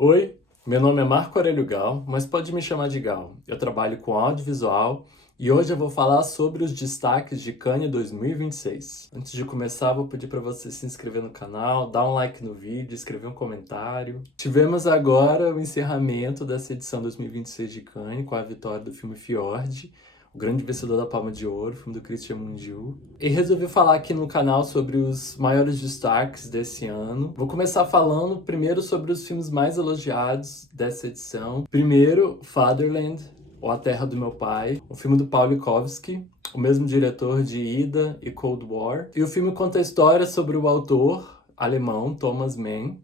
Oi, meu nome é Marco Aurélio Gal, mas pode me chamar de Gal. Eu trabalho com audiovisual e hoje eu vou falar sobre os destaques de Cannes 2026. Antes de começar, vou pedir para você se inscrever no canal, dar um like no vídeo, escrever um comentário. Tivemos agora o encerramento dessa edição 2026 de Cannes com a vitória do filme Fjord, o grande vencedor da Palma de Ouro, filme do Christian Mungiu. E resolvi falar aqui no canal sobre os maiores destaques desse ano. Vou começar falando primeiro sobre os filmes mais elogiados dessa edição. Primeiro, Fatherland, ou A Terra do Meu Pai, o filme do Paul Bukowski, o mesmo diretor de Ida e Cold War. E o filme conta a história sobre o autor alemão Thomas Mann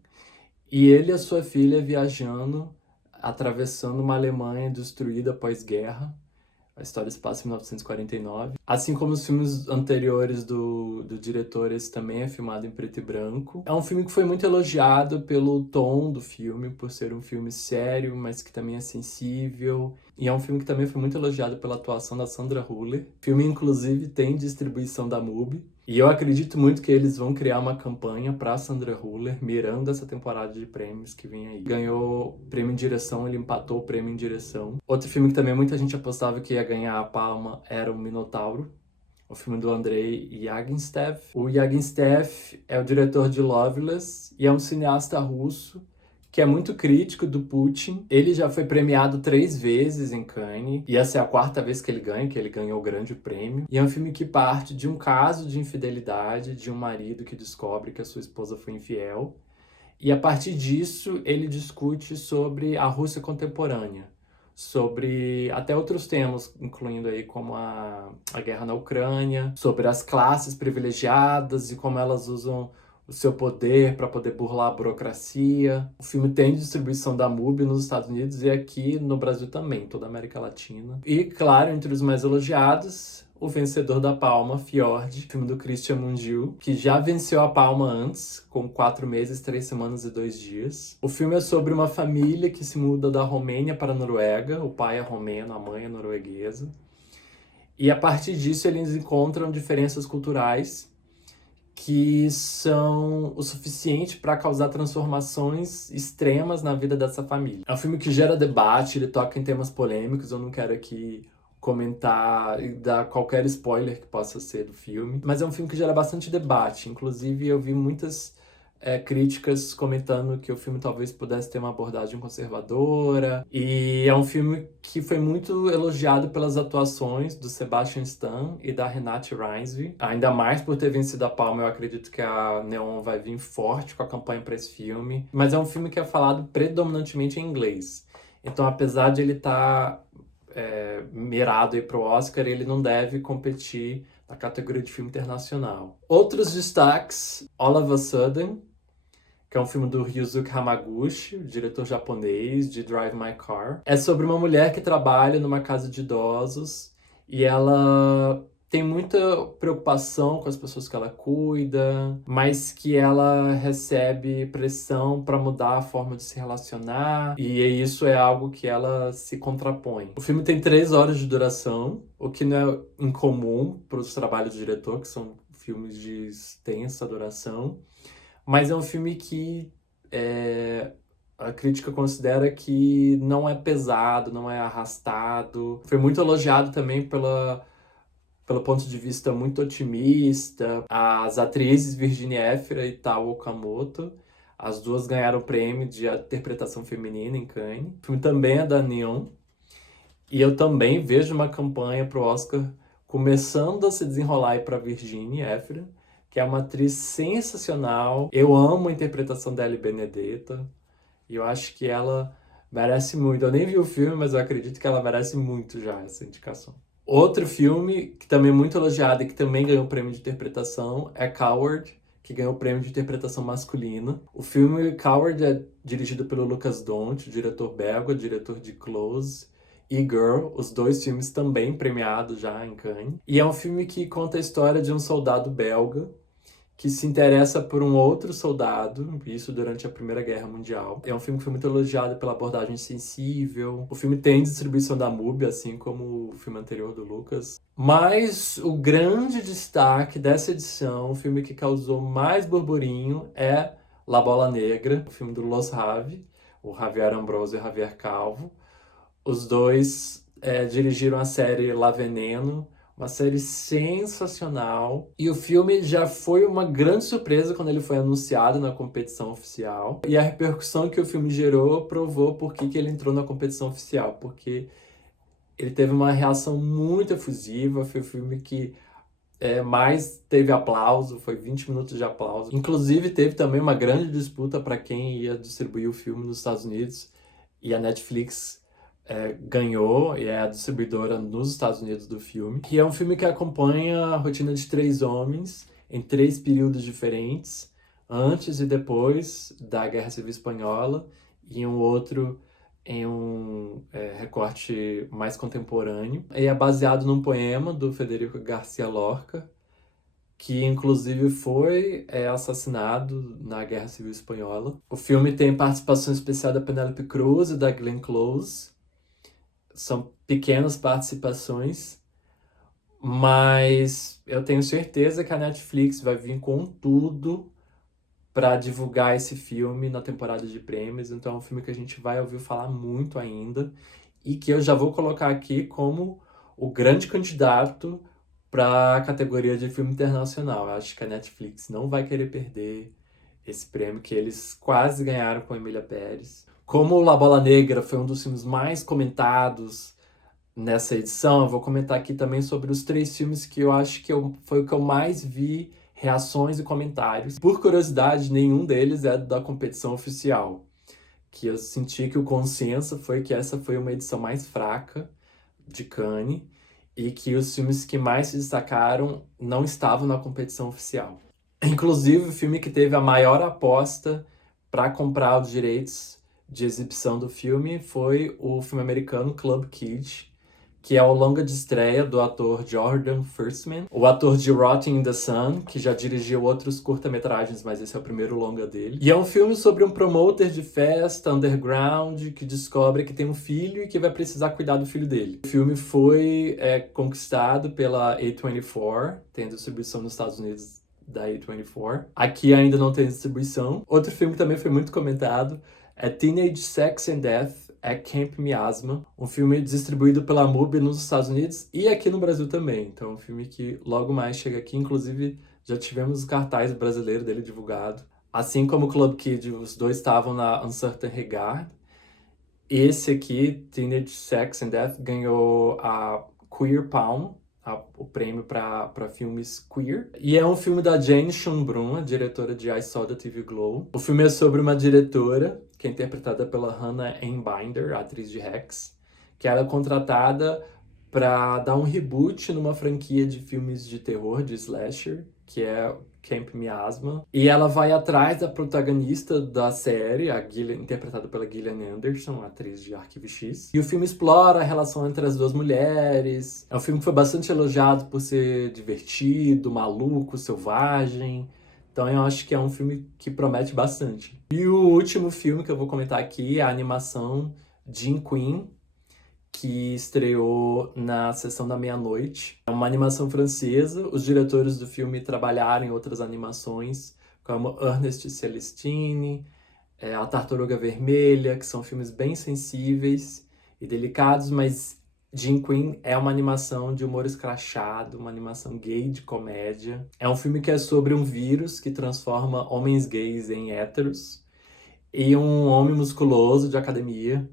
e ele e a sua filha viajando, atravessando uma Alemanha destruída pós-guerra. A história se passa em 1949. Assim como os filmes anteriores do diretor, esse também é filmado em preto e branco. É um filme que foi muito elogiado pelo tom do filme, por ser um filme sério, mas que também é sensível. E é um filme que também foi muito elogiado pela atuação da Sandra Hüller. O filme, inclusive, tem distribuição da MUBI. E eu acredito muito que eles vão criar uma campanha para Sandra Hüller, mirando essa temporada de prêmios que vem aí. Ganhou prêmio em direção, ele empatou o prêmio em direção. Outro filme que também muita gente apostava que ia ganhar a Palma era o Minotauro, o filme do Andrei Yaginstev. O Yaginstev é o diretor de Loveless e é um cineasta russo que é muito crítico do Putin. Ele já foi premiado 3 vezes em Cannes, e essa é a 4ª vez que ele ganha, que ele ganhou o grande prêmio. E é um filme que parte de um caso de infidelidade de um marido que descobre que a sua esposa foi infiel. E a partir disso, ele discute sobre a Rússia contemporânea, sobre até outros temas, incluindo aí como a guerra na Ucrânia, sobre as classes privilegiadas e como elas usam o seu poder para poder burlar a burocracia. O filme tem distribuição da MUBI nos Estados Unidos e aqui no Brasil também, toda a América Latina. E, claro, entre os mais elogiados, o vencedor da Palma, Fjord, filme do Christian Mungiu, que já venceu a Palma antes, com 4 meses, 3 semanas e 2 dias. O filme é sobre uma família que se muda da Romênia para a Noruega. O pai é romeno, a mãe é norueguesa. E a partir disso eles encontram diferenças culturais que são o suficiente para causar transformações extremas na vida dessa família. É um filme que gera debate, ele toca em temas polêmicos, eu não quero aqui comentar e dar qualquer spoiler que possa ser do filme, mas é um filme que gera bastante debate. Inclusive eu vi muitas críticas comentando que o filme talvez pudesse ter uma abordagem conservadora, e é um filme que foi muito elogiado pelas atuações do Sebastian Stan e da Renate Reinsve, ainda mais por ter vencido a Palma. Eu acredito que a Neon vai vir forte com a campanha para esse filme, mas é um filme que é falado predominantemente em inglês, então apesar de ele estar mirado aí pro Oscar, ele não deve competir na categoria de filme internacional. Outros destaques: All of a Sudden, que é um filme do Ryusuke Hamaguchi, diretor japonês de Drive My Car. É sobre uma mulher que trabalha numa casa de idosos e ela tem muita preocupação com as pessoas que ela cuida, mas que ela recebe pressão para mudar a forma de se relacionar, e isso é algo que ela se contrapõe. O filme tem 3 horas de duração, o que não é incomum para os trabalhos do diretor, que são filmes de extensa duração. Mas é um filme que a crítica considera que não é pesado, não é arrastado. Foi muito elogiado também pelo ponto de vista muito otimista. As atrizes Virginia Efira e Tao Okamoto, as duas ganharam o prêmio de interpretação feminina em Cannes. O filme também é da Neon. E eu também vejo uma campanha para o Oscar começando a se desenrolar aí para Virginia Efira, que é uma atriz sensacional. Eu amo a interpretação dela e Benedetta, e eu acho que ela merece muito. Eu nem vi o filme, mas eu acredito que ela merece muito já essa indicação. Outro filme que também é muito elogiado e que também ganhou o prêmio de interpretação é Coward, que ganhou o prêmio de interpretação masculina. O filme Coward é dirigido pelo Lucas Dont, diretor belga, diretor de Close e Girl, os 2 filmes também premiados já em Cannes. E é um filme que conta a história de um soldado belga que se interessa por um outro soldado, isso durante a Primeira Guerra Mundial. É um filme que foi muito elogiado pela abordagem sensível. O filme tem distribuição da MUBI, assim como o filme anterior do Lucas. Mas o grande destaque dessa edição, o filme que causou mais burburinho, é La Bola Negra, o filme do Los Ravi, o Javier Ambrosio e o Javier Calvo. Os dois dirigiram a série La Veneno, uma série sensacional. E o filme já foi uma grande surpresa quando ele foi anunciado na competição oficial. E a repercussão que o filme gerou provou por que ele entrou na competição oficial. Porque ele teve uma reação muito efusiva, foi o filme que mais teve aplauso, foi 20 minutos de aplauso. Inclusive, teve também uma grande disputa para quem ia distribuir o filme nos Estados Unidos. E a Netflix ganhou e é a distribuidora nos Estados Unidos do filme. E é um filme que acompanha a rotina de três homens em três períodos diferentes, antes e depois da Guerra Civil Espanhola, e um outro em um recorte mais contemporâneo. E é baseado num poema do Federico Garcia Lorca, que inclusive foi assassinado na Guerra Civil Espanhola. O filme tem participação especial da Penélope Cruz e da Glenn Close. São pequenas participações, mas eu tenho certeza que a Netflix vai vir com tudo para divulgar esse filme na temporada de prêmios. Então é um filme que a gente vai ouvir falar muito ainda e que eu já vou colocar aqui como o grande candidato para a categoria de filme internacional. Eu acho que a Netflix não vai querer perder esse prêmio que eles quase ganharam com Emília Pérez. Como La Bola Negra foi um dos filmes mais comentados nessa edição, eu vou comentar aqui também sobre os três filmes que eu acho que foi o que eu mais vi reações e comentários. Por curiosidade, nenhum deles é da competição oficial, que eu senti que o consenso foi que essa foi uma edição mais fraca de Cannes e que os filmes que mais se destacaram não estavam na competição oficial. Inclusive, o filme que teve a maior aposta para comprar os direitos de exibição do filme foi o filme americano Club Kid, que é o longa de estreia do ator Jordan Firstman, o ator de Rotting in the Sun, que já dirigiu outros curta-metragens, mas esse é o primeiro longa dele. E é um filme sobre um promoter de festa underground que descobre que tem um filho e que vai precisar cuidar do filho dele. O filme foi conquistado pela A24, tem distribuição nos Estados Unidos da A24. Aqui ainda não tem distribuição. Outro filme que também foi muito comentado é Teenage Sex and Death at Camp Miasma, um filme distribuído pela MUBI nos Estados Unidos e aqui no Brasil também. Então, um filme que logo mais chega aqui. Inclusive, já tivemos o cartaz brasileiro dele divulgado. Assim como o Club Kid, os dois estavam na Uncertain Regard. Esse aqui, Teenage Sex and Death, ganhou a Queer Palm, o prêmio para filmes queer. E é um filme da Jane Schönbrunn, a diretora de I Saw the TV Glow. O filme é sobre uma diretora, que é interpretada pela Hannah Einbinder, a atriz de Rex, que ela é contratada para dar um reboot numa franquia de filmes de terror, de slasher, que é Camp Miasma. E ela vai atrás da protagonista da série, interpretada pela Gillian Anderson, atriz de Arquivo X. E o filme explora a relação entre as duas mulheres. É um filme que foi bastante elogiado por ser divertido, maluco, selvagem. Então eu acho que é um filme que promete bastante. E o último filme que eu vou comentar aqui é a animação Jin Queen, que estreou na Sessão da Meia-Noite. É uma animação francesa. Os diretores do filme trabalharam em outras animações, como Ernest Celestine, A Tartaruga Vermelha, que são filmes bem sensíveis e delicados, mas Jin Queen é uma animação de humor escrachado, uma animação gay de comédia. É um filme que é sobre um vírus que transforma homens gays em héteros e um homem musculoso de academia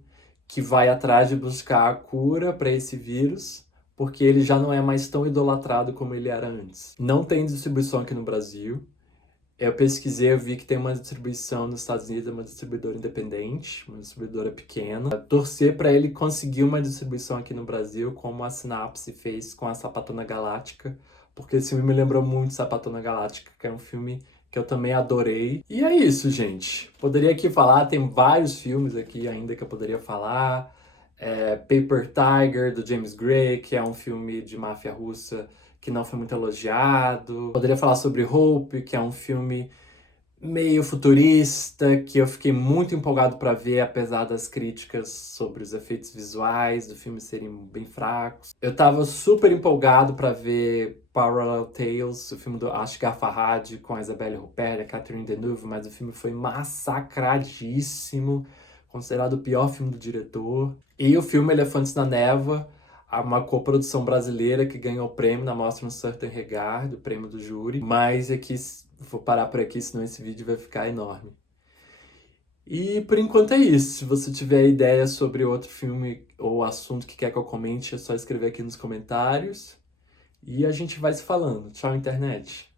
que vai atrás de buscar a cura para esse vírus, porque ele já não é mais tão idolatrado como ele era antes. Não tem distribuição aqui no Brasil. Eu pesquisei, eu vi que tem uma distribuição nos Estados Unidos, uma distribuidora independente, uma distribuidora pequena. Torcer para ele conseguir uma distribuição aqui no Brasil, como a Synapse fez com a Sapatona Galáctica, porque esse filme me lembrou muito Sapatona Galáctica, que é um filme que eu também adorei. E é isso, gente. Poderia aqui falar, tem vários filmes aqui ainda que eu poderia falar. Paper Tiger, do James Gray, que é um filme de máfia russa que não foi muito elogiado. Poderia falar sobre Hope, que é um filme meio futurista, que eu fiquei muito empolgado para ver, apesar das críticas sobre os efeitos visuais do filme serem bem fracos. Eu tava super empolgado para ver Parallel Tales, o filme do Asghar Farhadi com a Isabelle Huppert e a Catherine Deneuve, mas o filme foi massacradíssimo, considerado o pior filme do diretor. E o filme Elefantes na Névoa, uma coprodução brasileira que ganhou o prêmio na Mostra um Certain Regard, o prêmio do júri. Mas aqui, vou parar por aqui, senão esse vídeo vai ficar enorme. E por enquanto é isso. Se você tiver ideia sobre outro filme ou assunto que quer que eu comente, é só escrever aqui nos comentários. E a gente vai se falando. Tchau, internet!